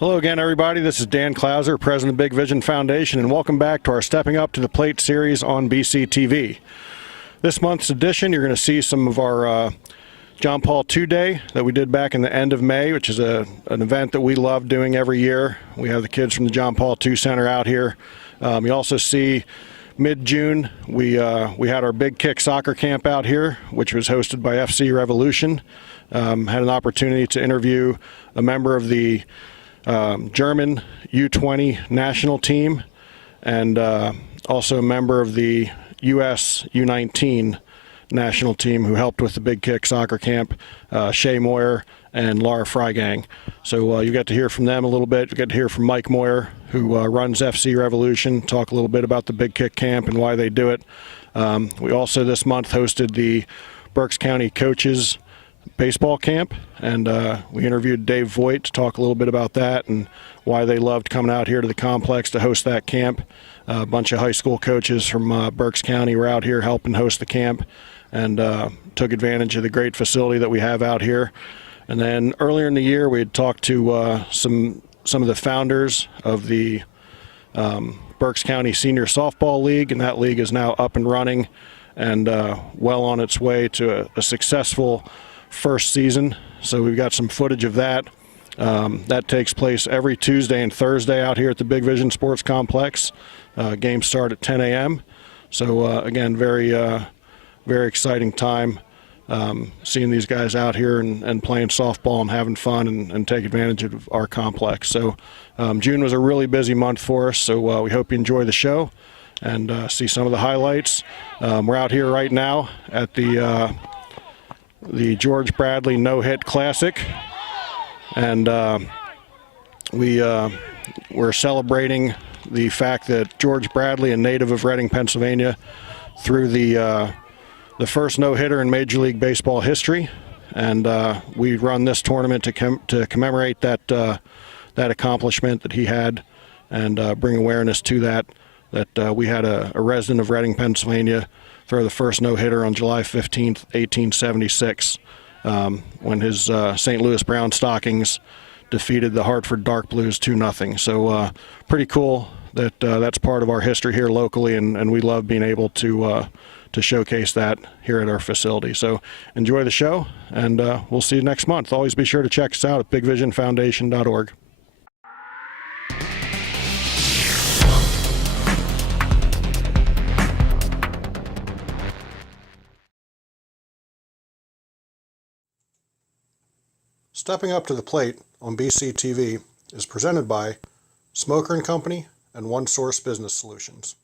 Hello again, everybody. This is Dan Klauser, President of the Big Vision Foundation, and welcome back to our Stepping Up to the Plate series on BCTV. This month's edition, you're going to see some of our John Paul II Day that we did back in the end of May, which is an event that we love doing every year. We have the kids from the John Paul II Center out here. You also see mid-June, we had our Big Kick soccer camp out here, which was hosted by FC Revolution. Had an opportunity to interview a member of the German U20 national team and also a member of the U.S. U19 national team who helped with the Big Kick soccer camp, Shay Moyer and Laura Freigang. So you get to hear from them a little bit. You get to hear from Mike Moyer, who runs FC Revolution, talk a little bit about the Big Kick camp and why they do it. We also this month hosted the Berks County Coaches baseball camp, and we interviewed Dave Voigt to talk a little bit about that and why they loved coming out here to the complex to host that camp. A bunch of high school coaches from Berks County were out here helping host the camp and took advantage of the great facility that we have out here. And then earlier in the year, we had talked to some of the founders of the Berks County Senior Softball League, and that league is now up and running and well on its way to a successful first season. So we've got some footage of that. That takes place every Tuesday and Thursday out here at the Big Vision Sports Complex. Games start at 10 a.m. So again, very exciting time seeing these guys out here and playing softball and having fun and take advantage of our complex. So June was a really busy month for us, so we hope you enjoy the show and see some of the highlights. We're out here right now at the George Bradley No-Hit Classic, and we're celebrating the fact that George Bradley, a native of Reading, Pennsylvania, threw the first no-hitter in Major League Baseball history, and we run this tournament to commemorate that accomplishment that he had and bring awareness to that we had a resident of Reading, Pennsylvania, throw the first no-hitter on July 15th, 1876, when his St. Louis Brown Stockings defeated the Hartford Dark Blues 2-0. So pretty cool that that's part of our history here locally, and we love being able to showcase that here at our facility. So enjoy the show, and we'll see you next month. Always be sure to check us out at bigvisionfoundation.org. Stepping Up to the Plate on BCTV is presented by Smoker & Company and One Source Business Solutions.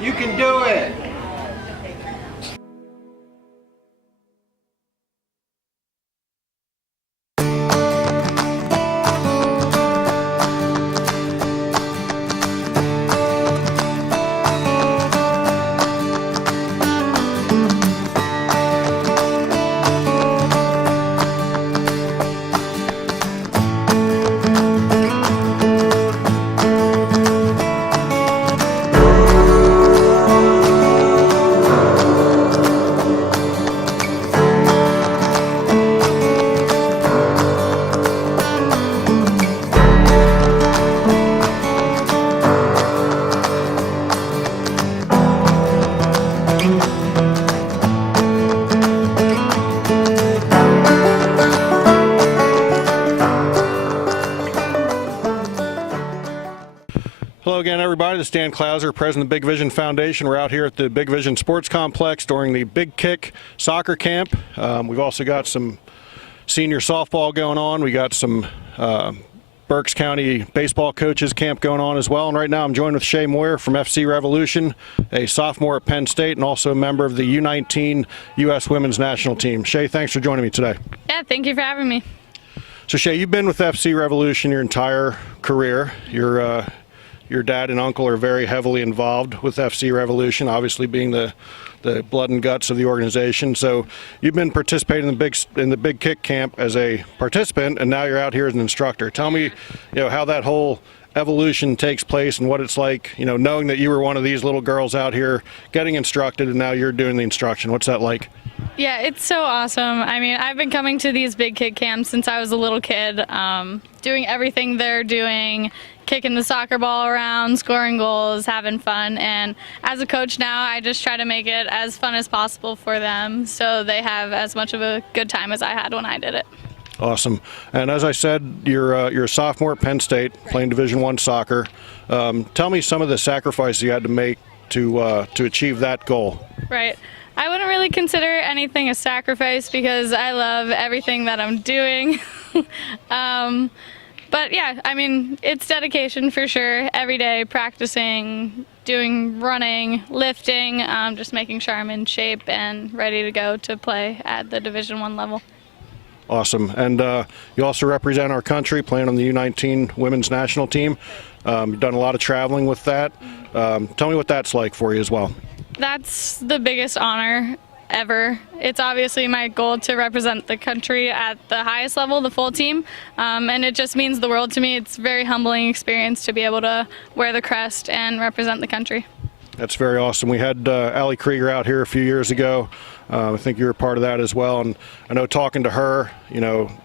You can do it! Hello again, everybody. This is Dan Klauser, president of the Big Vision Foundation. We're out here at the Big Vision Sports Complex during the Big Kick soccer camp. We've also got some senior softball going on. We got some Berks County baseball coaches camp going on as well. And right now I'm joined with Shay Moyer from FC Revolution, a sophomore at Penn State and also a member of the U19 U.S. Women's National Team. Shay, thanks for joining me today. Yeah, thank you for having me. So Shay, you've been with FC Revolution your entire career. Your dad and uncle are very heavily involved with FC Revolution, obviously being the blood and guts of the organization. So you've been participating in the Big Kick camp as a participant, and now you're out here as an instructor. Tell me, how that whole evolution takes place and what it's like, knowing that you were one of these little girls out here getting instructed, and now you're doing the instruction. What's that like? Yeah, it's so awesome. I mean, I've been coming to these Big Kick camps since I was a little kid, doing everything they're doing, kicking the soccer ball around, scoring goals, having fun. And as a coach now, I just try to make it as fun as possible for them so they have as much of a good time as I had when I did it. Awesome. And as I said, you're a sophomore at Penn State playing Division I soccer. Tell me some of the sacrifices you had to make to achieve that goal. Right. I wouldn't really consider anything a sacrifice because I love everything that I'm doing. But yeah, I mean, it's dedication for sure. Every day practicing, doing running, lifting, just making sure I'm in shape and ready to go to play at the Division I level. Awesome. And you also represent our country playing on the U19 Women's National Team. You've done a lot of traveling with that. Tell me what that's like for you as well. That's the biggest honor ever. It's obviously my goal to represent the country at the highest level, the full team, and it just means the world to me. It's a very humbling experience to be able to wear the crest and represent the country. That's very awesome. We had Allie Krieger out here a few years ago. I think you were part of that as well, and I know talking to her,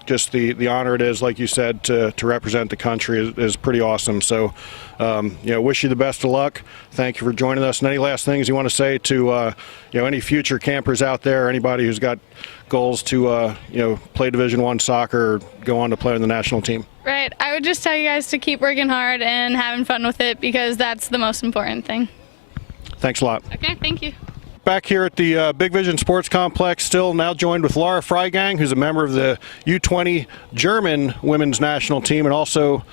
just the honor it is, like you said, to represent the country is pretty awesome. So, wish you the best of luck. Thank you for joining us. And any last things you want to say to, any future campers out there, anybody who's got goals to, play Division I soccer or go on to play on the national team? Right. I would just tell you guys to keep working hard and having fun with it because that's the most important thing. Thanks a lot. Okay, thank you. Back here at the Big Vision Sports Complex, still now joined with Laura Freigang, who's a member of the U20 German women's national team and also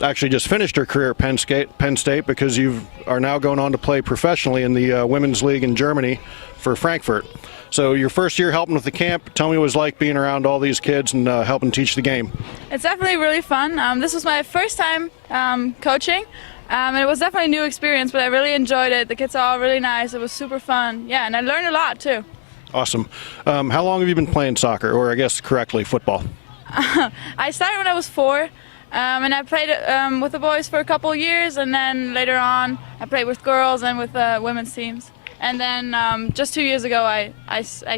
actually just finished her career at Penn State because you are now going on to play professionally in the Women's League in Germany for Frankfurt. So your first year helping with the camp, tell me what it was like being around all these kids and helping teach the game. It's definitely really fun. This was my first time coaching. And it was definitely a new experience, but I really enjoyed it. The kids are all really nice. It was super fun. Yeah, and I learned a lot too. Awesome. How long have you been playing soccer, or I guess correctly, football? I started when I was 4, and I played with the boys for a couple of years, and then later on I played with girls and with women's teams. And then just 2 years ago I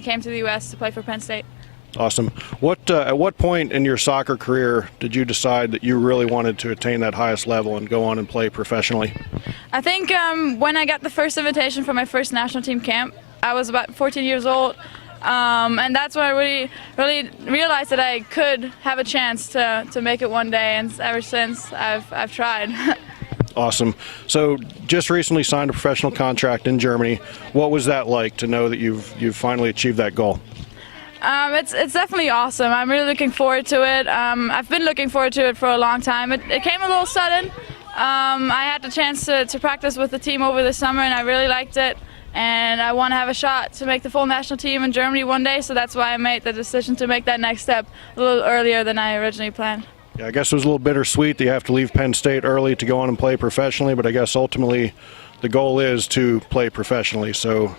came to the U.S. to play for Penn State. Awesome. At what point in your soccer career did you decide that you really wanted to attain that highest level and go on and play professionally? I think when I got the first invitation for my first national team camp, I was about 14 years old, and that's when I really realized that I could have a chance to make it one day, and ever since I've tried. Awesome. So just recently signed a professional contract in Germany. What was that like to know that you've finally achieved that goal? It's definitely awesome. I'm really looking forward to it. I've been looking forward to it for a long time. It came a little sudden, I had the chance to practice with the team over the summer, and I really liked it. And I want to have a shot to make the full national team in Germany one day, so that's why I made the decision to make that next step a little earlier than I originally planned. Yeah, I guess it was a little bittersweet that you have to leave Penn State early to go on and play professionally, but I guess ultimately the goal is to play professionally. So,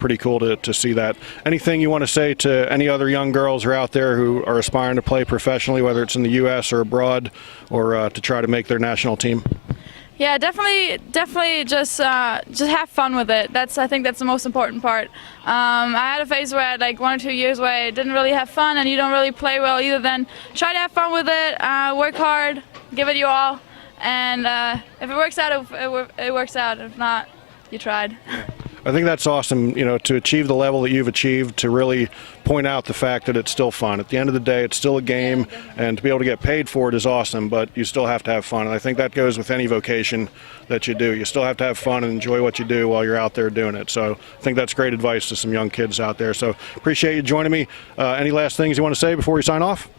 pretty cool to see that. Anything you want to say to any other young girls who are out there who are aspiring to play professionally, whether it's in the U.S. or abroad, or to try to make their national team? Yeah, definitely just have fun with it. I think that's the most important part. I had a phase where I had like 1 or 2 years where I didn't really have fun, and you don't really play well either. Then try to have fun with it, work hard, give it your all, and if it works out, it works out. If not, you tried. I think that's awesome, to achieve the level that you've achieved, to really point out the fact that it's still fun. At the end of the day, it's still a game, and to be able to get paid for it is awesome, but you still have to have fun. And I think that goes with any vocation that you do. You still have to have fun and enjoy what you do while you're out there doing it. So I think that's great advice to some young kids out there. So appreciate you joining me. Any last things you want to say before we sign off?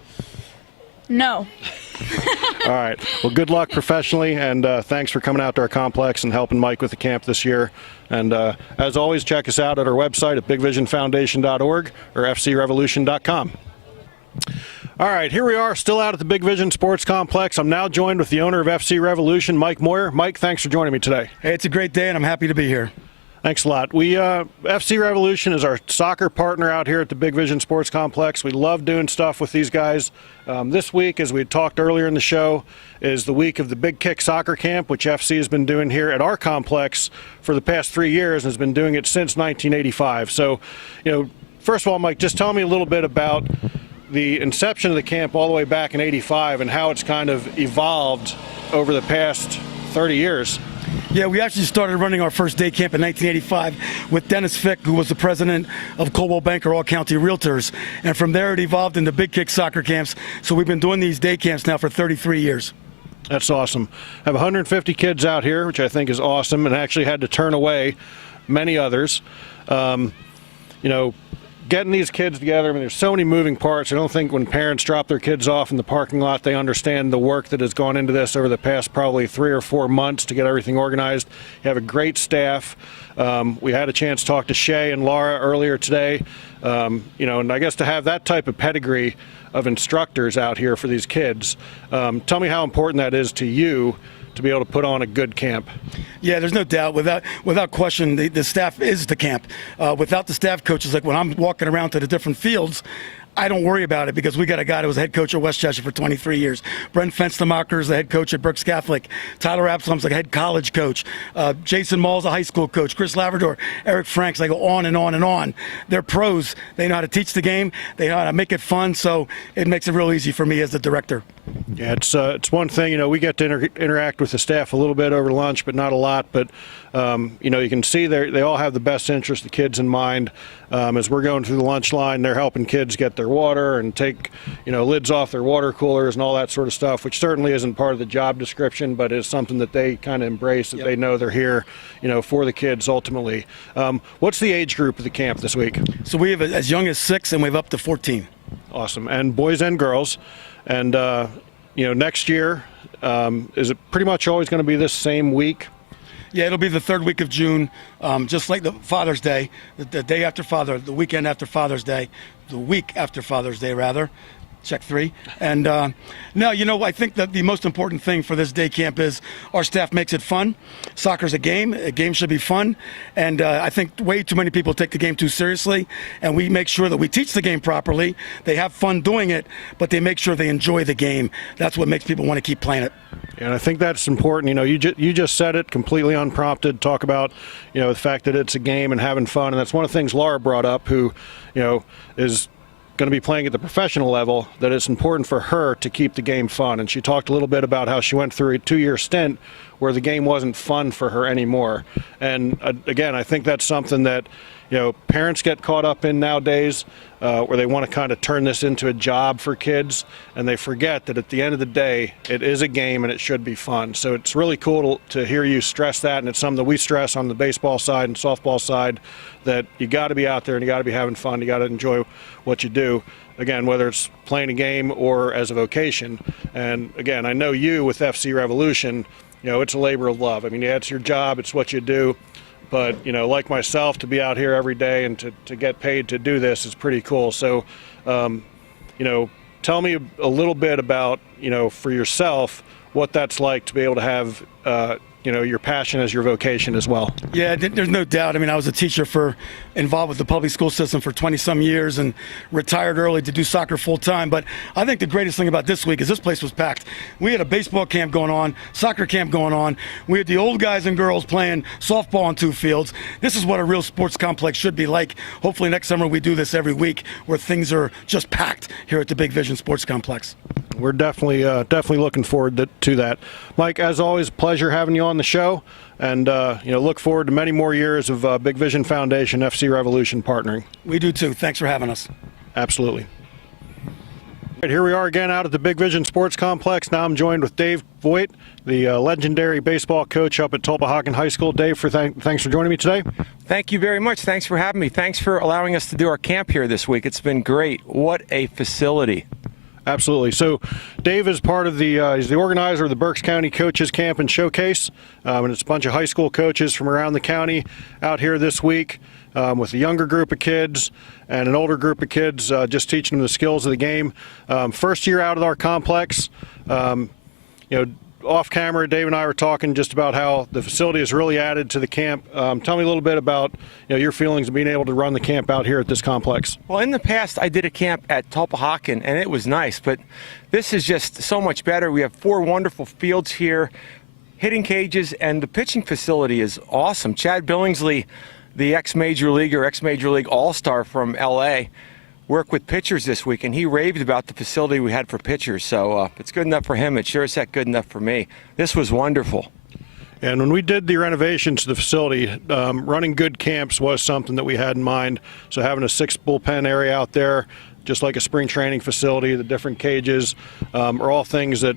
No. All right. Well, good luck professionally, and thanks for coming out to our complex and helping Mike with the camp this year. And as always, check us out at our website at bigvisionfoundation.org or fcrevolution.com. All right, here we are, still out at the Big Vision Sports Complex. I'm now joined with the owner of FC Revolution, Mike Moyer. Mike, thanks for joining me today. Hey, it's a great day, and I'm happy to be here. Thanks a lot. FC Revolution is our soccer partner out here at the Big Vision Sports Complex. We love doing stuff with these guys. This week, as we talked earlier in the show, is the week of the Big Kick Soccer Camp, which FC has been doing here at our complex for the past 3 years and has been doing it since 1985. So, first of all, Mike, just tell me a little bit about the inception of the camp all the way back in '85 and how it's kind of evolved over the past 30 years. Yeah, we actually started running our first day camp in 1985 with Dennis Fick, who was the president of Coldwell Banker All-County Realtors. And from there, it evolved into Big Kick Soccer Camps. So we've been doing these day camps now for 33 years. That's awesome. I have 150 kids out here, which I think is awesome, and actually had to turn away many others. Getting these kids together, I mean, there's so many moving parts. I don't think when parents drop their kids off in the parking lot, they understand the work that has gone into this over the past probably 3 or 4 months to get everything organized. You have a great staff. We had a chance to talk to Shay and Laura earlier today. And I guess to have that type of pedigree of instructors out here for these kids, tell me how important that is to you to be able to put on a good camp. Yeah, there's no doubt. Without question, the staff is the camp. Without the staff coaches, like when I'm walking around to the different fields, I don't worry about it because we got a guy that was head coach at Westchester for 23 years. Brent Fenstemacher is the head coach at Brooks Catholic. Tyler Absalom's the head college coach. Jason Mall's a high school coach. Chris Labrador, Eric Franks, I go on and on and on. They're pros. They know how to teach the game. They know how to make it fun, so it makes it real easy for me as the director. Yeah, it's one thing, we get to interact with the staff a little bit over lunch, but not a lot. But, you can see they all have the best interest of the kids in mind. As we're going through the lunch line, they're helping kids get their water and take, lids off their water coolers and all that sort of stuff, which certainly isn't part of the job description, but is something that they kind of embrace, that They know they're here, for the kids ultimately. What's the age group of the camp this week? So we have as young as 6 and we have up to 14. Awesome. And boys and girls. And, next year, is it pretty much always going to be this same week? Yeah, it'll be the 3rd week of June, just like the Father's Day, the day after the weekend after Father's Day, the week after Father's Day, rather. Check 3. And no, I think that the most important thing for this day camp is our staff makes it fun. Soccer's a game. A game should be fun. And I think way too many people take the game too seriously. And we make sure that we teach the game properly. They have fun doing it, but they make sure they enjoy the game. That's what makes people want to keep playing it. And I think that's important. You just said it completely unprompted. Talk about, the fact that it's a game and having fun. And that's one of the things Laura brought up, who, is going to be playing at the professional level, that it's important for her to keep the game fun. And she talked a little bit about how she went through a 2-year stint where the game wasn't fun for her anymore. And again, I think that's something that parents get caught up in nowadays, where they want to kind of turn this into a job for kids, and they forget that at the end of the day, it is a game and it should be fun. So it's really cool to hear you stress that, and it's something that we stress on the baseball side and softball side, that you got to be out there and you got to be having fun. You got to enjoy what you do. again, whether it's playing a game or as a vocation. And again, I know you with FC Revolution, it's a labor of love. I mean, yeah, it's your job, it's what you do. But, like myself, to be out here every day and to get paid to do this is pretty cool. So, tell me a little bit about, for yourself, what that's like to be able to have, your passion as your vocation as well. Yeah, there's no doubt. I mean, I was a teacher involved with the public school system for 20-some years and retired early to do soccer full-time. But I think the greatest thing about this week is this place was packed. We had a baseball camp going on, soccer camp going on. We had the old guys and girls playing softball on 2 fields. This is what a real sports complex should be like. Hopefully next summer we do this every week where things are just packed here at the Big Vision Sports Complex. We're definitely looking forward to that. Mike, as always, pleasure having you on the show, and look forward to many more years of Big Vision Foundation FC Revolution partnering. We do too. Thanks for having us. Absolutely. Right, here we are again out at the Big Vision Sports Complex. Now I'm joined with Dave Voigt, the legendary baseball coach up at Tulpehocken High School. Dave, thanks for joining me today. Thank you very much. Thanks for having me. Thanks for allowing us to do our camp here this week. It's been great. What a facility. Absolutely. So Dave is part of he's the organizer of the Berks County Coaches Camp and Showcase, and it's a bunch of high school coaches from around the county out here this week with a younger group of kids and an older group of kids, just teaching them the skills of the game. First year out of our complex. Off camera, Dave and I were talking just about how the facility has really added to the camp. Tell me a little bit about your feelings of being able to run the camp out here at this complex. Well, in the past, I did a camp at Tulpehocken, and it was nice, but this is just so much better. We have 4 wonderful fields here, hitting cages, and the pitching facility is awesome. Chad Billingsley, the ex-Major League All-Star from L.A., worked with pitchers this week, and he raved about the facility we had for pitchers. So it's good enough for him. It sure is that good enough for me. This was wonderful. And when we did the renovations to the facility, running good camps was something that we had in mind. So having a 6 bullpen area out there, just like a spring training facility, the different cages, are all things that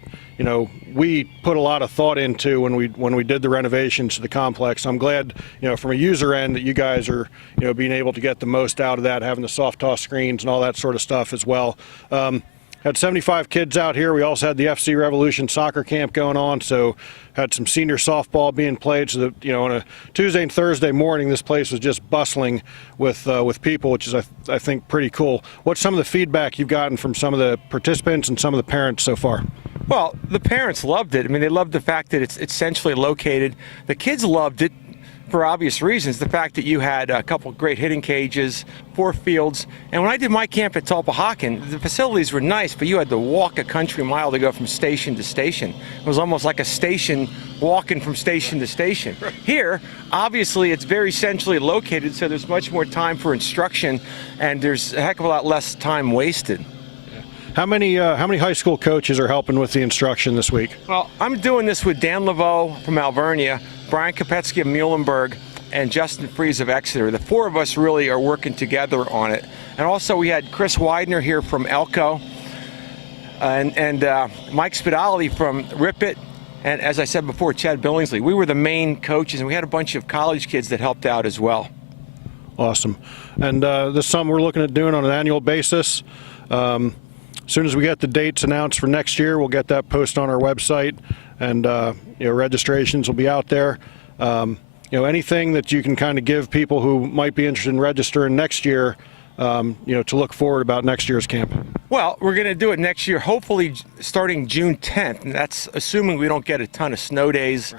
we put a lot of thought into when we did the renovations to the complex. I'm glad from a user end that you guys are being able to get the most out of that, having the soft toss screens and all that sort of stuff as well. Had 75 kids out here. We also had the FC Revolution soccer camp going on, so had some senior softball being played. So that on a Tuesday and Thursday morning, this place was just bustling with people, which is I think pretty cool. What's some of the feedback you've gotten from some of the participants and some of the parents so far? Well, the parents loved it. I mean, they loved the fact that it's centrally located. The kids loved it for obvious reasons. The fact that you had a couple great hitting cages, 4 fields. And when I did my camp at Tulpehocken, the facilities were nice, but you had to walk a country mile to go from station to station. It was almost like a station walking from station to station. Here, obviously, it's very centrally located, so there's much more time for instruction, and there's a heck of a lot less time wasted. How many high school coaches are helping with the instruction this week? Well, I'm doing this with Dan Laveau from Alvernia, Brian Kopetsky of Muhlenberg, and Justin Fries of Exeter. The 4 of us really are working together on it. And also we had Chris Widener here from Elko, and Mike Spadali from Ripon, and as I said before, Chad Billingsley. We were the main coaches, and we had a bunch of college kids that helped out as well. Awesome. And this is something we're looking at doing on an annual basis. As soon as we get the dates announced for next year, we'll get that posted on our website, and registrations will be out there. Anything that you can kind of give people who might be interested in registering next year, to look forward about next year's camp. Well, we're going to do it next year, hopefully starting June 10th, and that's assuming we don't get a ton of snow days.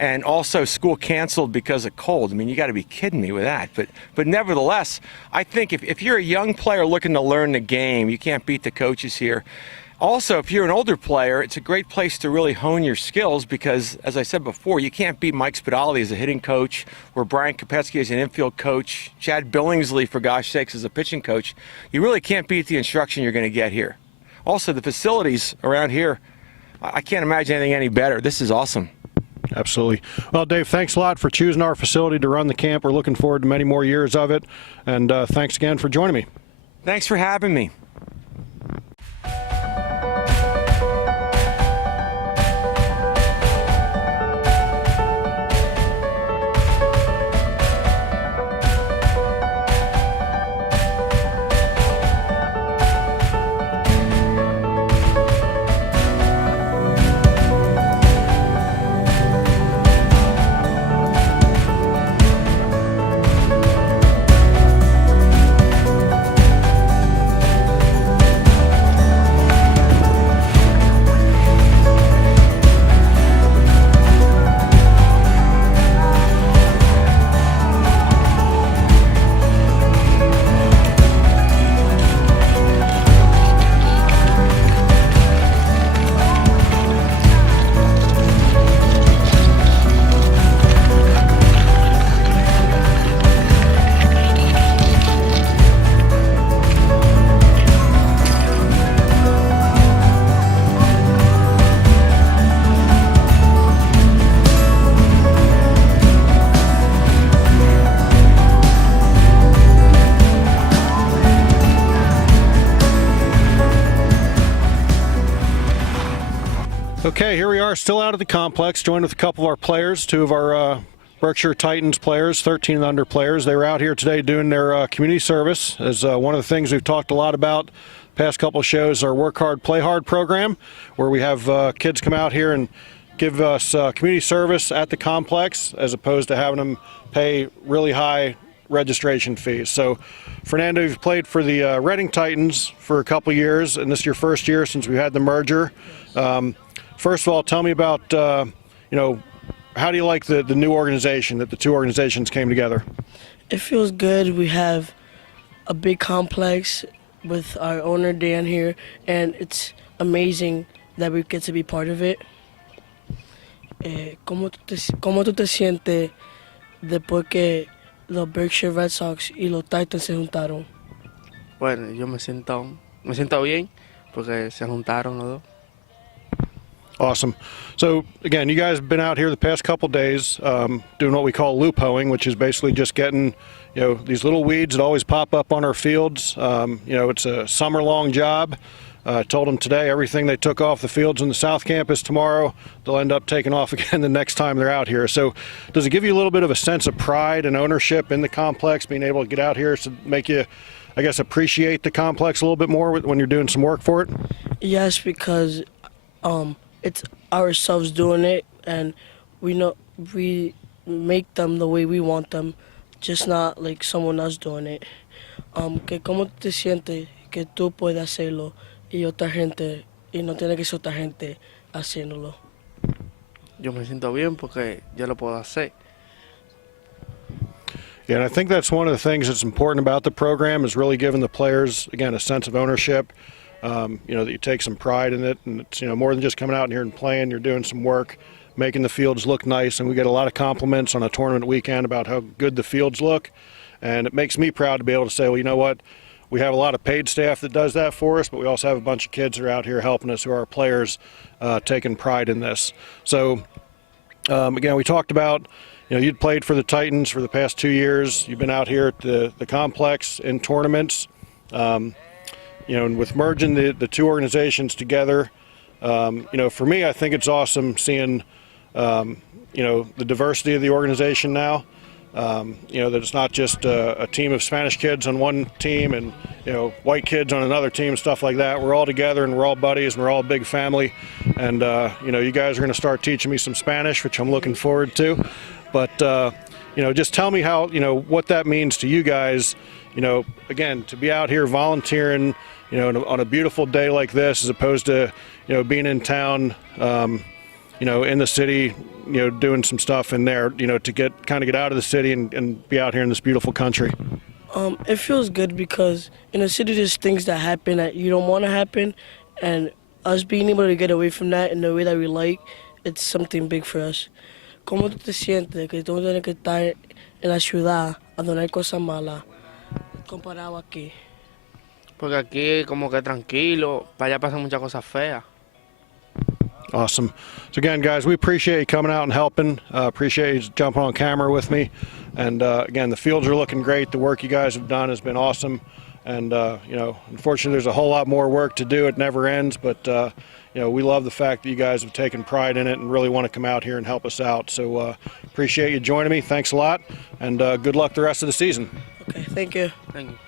And also school canceled because of cold. I mean, you got to be kidding me with that. But nevertheless, I think if you're a young player looking to learn the game, you can't beat the coaches here. Also, if you're an older player, it's a great place to really hone your skills because, as I said before, you can't beat Mike Spadali as a hitting coach or Brian Kopetsky as an infield coach, Chad Billingsley, for gosh sakes, as a pitching coach. You really can't beat the instruction you're going to get here. Also, the facilities around here, I can't imagine anything any better. This is awesome. Absolutely. Well, Dave, thanks a lot for choosing our facility to run the camp. We're looking forward to many more years of it. And thanks again for joining me. Thanks for having me. Okay, here we are, still out at the complex, joined with a couple of our players, two of our Berkshire Titans players, 13 and under players. They were out here today doing their community service. As one of the things we've talked a lot about past couple of shows, our Work Hard, Play Hard program, where we have kids come out here and give us community service at the complex, as opposed to having them pay really high registration fees. So, Fernando, you've played for the Reading Titans for a couple of years, and this is your first year since we had the merger. First of all, tell me about, how do you like the new organization, that the two organizations came together? It feels good. We have a big complex with our owner, Dan, here, and it's amazing that we get to be part of it. ¿Cómo tú te sientes después que los Berkshire Red Sox y los Titans se juntaron? Bueno, yo me siento bien porque se juntaron los dos. Awesome. So, again, you guys have been out here the past couple days doing what we call loop hoeing, which is basically just getting, these little weeds that always pop up on our fields. It's a summer-long job. I told them today everything they took off the fields in the South Campus tomorrow, they'll end up taking off again the next time they're out here. So does it give you a little bit of a sense of pride and ownership in the complex, being able to get out here to make you, I guess, appreciate the complex a little bit more when you're doing some work for it? Yes, because it's ourselves doing it, and we make them the way we want them, just not like someone else doing it. Que cómo te sientes que tú puedes hacerlo y otra gente y no tiene que ser otra gente haciéndolo. Yo me siento bien porque yo lo puedo hacer. Yeah, and I think that's one of the things that's important about the program, is really giving the players, again, a sense of ownership. That you take some pride in it, and it's more than just coming out here and playing. You're doing some work, making the fields look nice, and we get a lot of compliments on a tournament weekend about how good the fields look, and it makes me proud to be able to say, well, you know what, we have a lot of paid staff that does that for us, but we also have a bunch of kids that are out here helping us, who are our players, taking pride in this. So again, we talked about, you'd played for the Titans for the past 2 years. You've been out here at the complex in tournaments. And with merging the two organizations together, for me, I think it's awesome seeing, the diversity of the organization now. That it's not just a team of Spanish kids on one team and, white kids on another team, stuff like that. We're all together and we're all buddies and we're all a big family. And, you guys are going to start teaching me some Spanish, which I'm looking forward to. But, just tell me how, what that means to you guys, again, to be out here volunteering, on a beautiful day like this, as opposed to, being in town, in the city, doing some stuff in there, to get out of the city and be out here in this beautiful country. It feels good because in the city there's things that happen that you don't want to happen, and us being able to get away from that in the way that we like, it's something big for us. ¿Cómo tú te sientes que tú tienes que estar en la ciudad a donde hay cosas malas comparado aquí? Porque aquí como que tranquilo, para allá pasan muchas cosas feas. Awesome. So again, guys, we appreciate you coming out and helping. Appreciate you jumping on camera with me. And again, the fields are looking great. The work you guys have done has been awesome. And unfortunately, there's a whole lot more work to do. It never ends. But we love the fact that you guys have taken pride in it and really want to come out here and help us out. So appreciate you joining me. Thanks a lot, and good luck the rest of the season. Okay, thank you. Thank you.